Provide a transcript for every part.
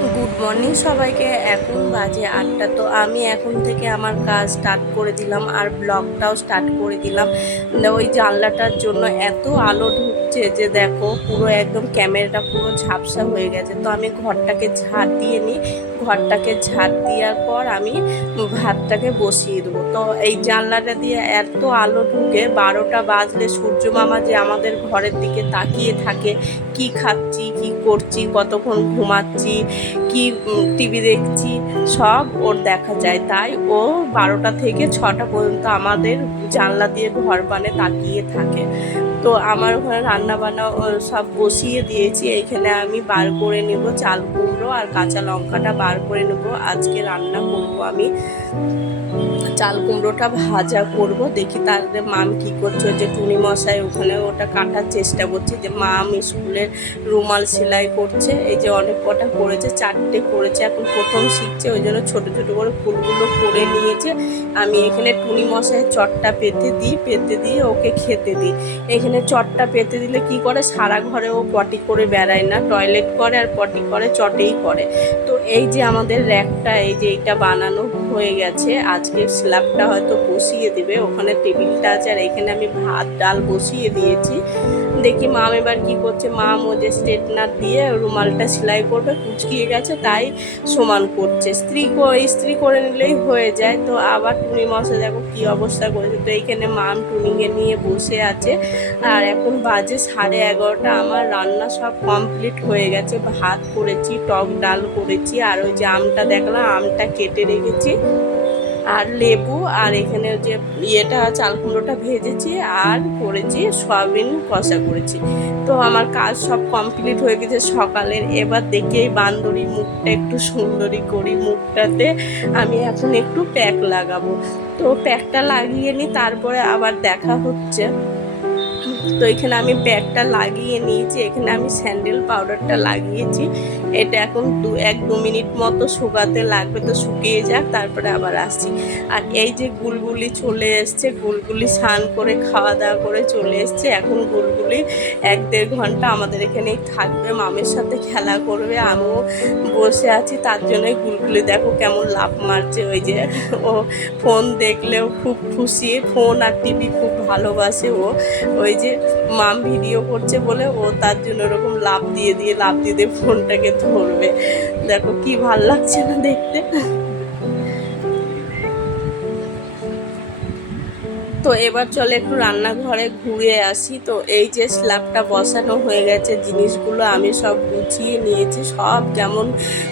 Good morning সবাইকে। এখন বাজে আটটা। তো আমি এখন থেকে আমার কাজ স্টার্ট করে দিলাম আর ব্লগটাও স্টার্ট করে দিলাম। ওই জানলাটার জন্য এত আলো ঢুকছে যে দেখো, পুরো একদম ক্যামেরাটা পুরো ঝাপসা হয়ে গেছে। তো আমি ঘরটাকে ঝাড় দিয়ে নিই। ঘরটাকে ঝাড় দেওয়ার পর আমি ভাতটাকে বসিয়ে দেবো। তো এই জানলাটা দিয়ে এত আলো ঢুকে বারোটা বাজলে সূর্য মামা যে আমাদের ঘরের দিকে তাকিয়ে থাকে। কি খাচ্ছি, কি করছি, কতক্ষণ ঘুমাচ্ছি কি টিভি দেখছি, সব ওর দেখা যায়। তাই ও বারোটা থেকে ছটা পর্যন্ত আমাদের জানলা দিয়ে ঘর বানে তাকিয়ে থাকে। তো আমার ঘরে রান্না বান্না ও সব বসিয়ে দিয়েছি। এখানে আমি বার করে নেব চাল কুমড়ো আর কাঁচা লঙ্কাটা বার করে নেব। আজকে রান্না করব আমি। চাল কুমড়োটা ভাজা করব। দেখি তাদের মাম কি করছে। যে টুনি মশাই ওখানে ওটা কাটার চেষ্টা করছে। যে মাম স্কুলের রুমাল সেলাই করছে। এই যে অনেক কটা করেছে, চারটে করেছে। এখন প্রথম শিখছে। ওই জন্য ছোটো ছোটো করে ফুলগুলো করে নিয়েছে। আমি এখানে টুনি মশাইয়ের চটটা পেতে দিই, পেতে দিয়ে ওকে খেতে দিই। এখানে চটটা পেতে দিলে কি করে? সারা ঘরে ও পটি করে বেড়ায় না। টয়লেট করে আর পটি করে, চটেই করে। তো এই যে আমাদের র্যাকটা, এই যে এটা বানানো হয়ে গেছে, আজকে স্ল্যাবটা হয়তো বসিয়ে দিবে। ওখানে টেবিলটা আছে আর এখানে আমি ভাত, ডাল বসিয়ে দিয়েছি। দেখি মাম এবার কি করছে। মাম ও যে স্ট্রেটনার দিয়ে রুমালটা সেলাই করবে, কুচকিয়ে গেছে, তাই সমান করছে। স্ত্রী স্ত্রী করে নিলেই হয়ে যায়। তো আবার টুনি মশা দেখো কি অবস্থা করেছে। তো এইখানে মাম টুনিকে নিয়ে বসে আছে। আর এখন বাজে সাড়ে এগারোটা। আমার রান্না সব কমপ্লিট হয়ে গেছে। ভাত করেছি, টক ডাল করেছি। আর ওই যে আমটা দেখলাম, আমটা কেটে রেখেছি। আর লেবু, আর এখানে যে ইয়েটা চাল কুমড়োটা ভেজেছি আর করেছি সয়াবিন কষা করেছি। তো আমার কাজ সব কমপ্লিট হয়ে গেছে সকালের। এবার দেখি এই বান্দরি মুখটা একটু সুন্দরী করি। মুখটাতে আমি এখন একটু প্যাক লাগাবো। তো প্যাকটা লাগিয়ে নি তারপরে আবার দেখা হচ্ছে। তো এখানে আমি প্যাকটা লাগিয়ে নিয়েছি, এখানে আমি স্যান্ডেল পাউডারটা লাগিয়েছি। এটা এখন দু, এক দু মিনিট মতো শুকাতে লাগবে, তো শুকিয়ে যাক, তারপরে আবার আসছি। আর এই যে গুলগুলি চলে এসছে, গুলগুলি স্নান করে খাওয়া দাওয়া করে চলে এসছে, এখন গুলগুলি এক দেড় ঘণ্টা আমাদের এখানেই থাকবে, মামের সাথে খেলা করবে, আমিও বসে আছি, তার জন্যই গুলগুলি দেখো কেমন লাভ মারছে, ওই যে ও ফোন দেখলেও খুব খুশি, ফোন আর টিভি খুব ভালোবাসে ও, ওই যে মাম ভিডিও করছে বলে ও তার জন্য ওরকম লাভ দিয়ে দিয়ে লাভ দিয়ে দিয়ে ফোনটাকে ধরবে। দেখো কি ভালো লাগছে না দেখতে। তো এবার চলে একটু রান্নাঘরে ঘুরে আসি। তো এই যে স্ল্যাবটা বসানো হয়ে গেছে, জিনিসগুলো আমি সব গুছিয়ে নিয়েছি। সব যেমন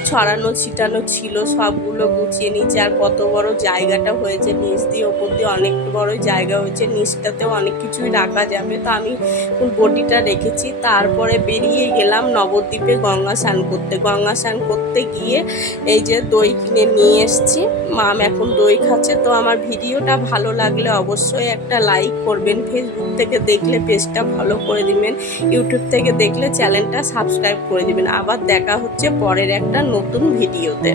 ছড়ানো ছিটানো ছিল, সবগুলো গুছিয়ে নিয়েছি। আর কত বড় জায়গাটা হয়েছে, নিচ দিয়ে ওপর দিয়ে অনেক বড় জায়গা হয়েছে। নিচটাতেও অনেক কিছুই রাখা যাবে। তো আমি বটিটা রেখেছি। তারপরে বেরিয়ে গেলাম নবদ্বীপে গঙ্গা স্নান করতে। গঙ্গা স্নান করতে গিয়ে এই যে দই কিনে নিয়ে এসছি। মাম এখন দই খাচ্ছে। তো আমার ভিডিওটা ভালো লাগলে অবশ্যই একটা লাইক করবেন ফেসবুক থেকে দেখলে পেজটা ফলো করে দিবেন ইউটিউব থেকে দেখলে চ্যানেলটা সাবস্ক্রাইব করে দিবেন। আবার দেখা হচ্ছে পরের একটা নতুন ভিডিওতে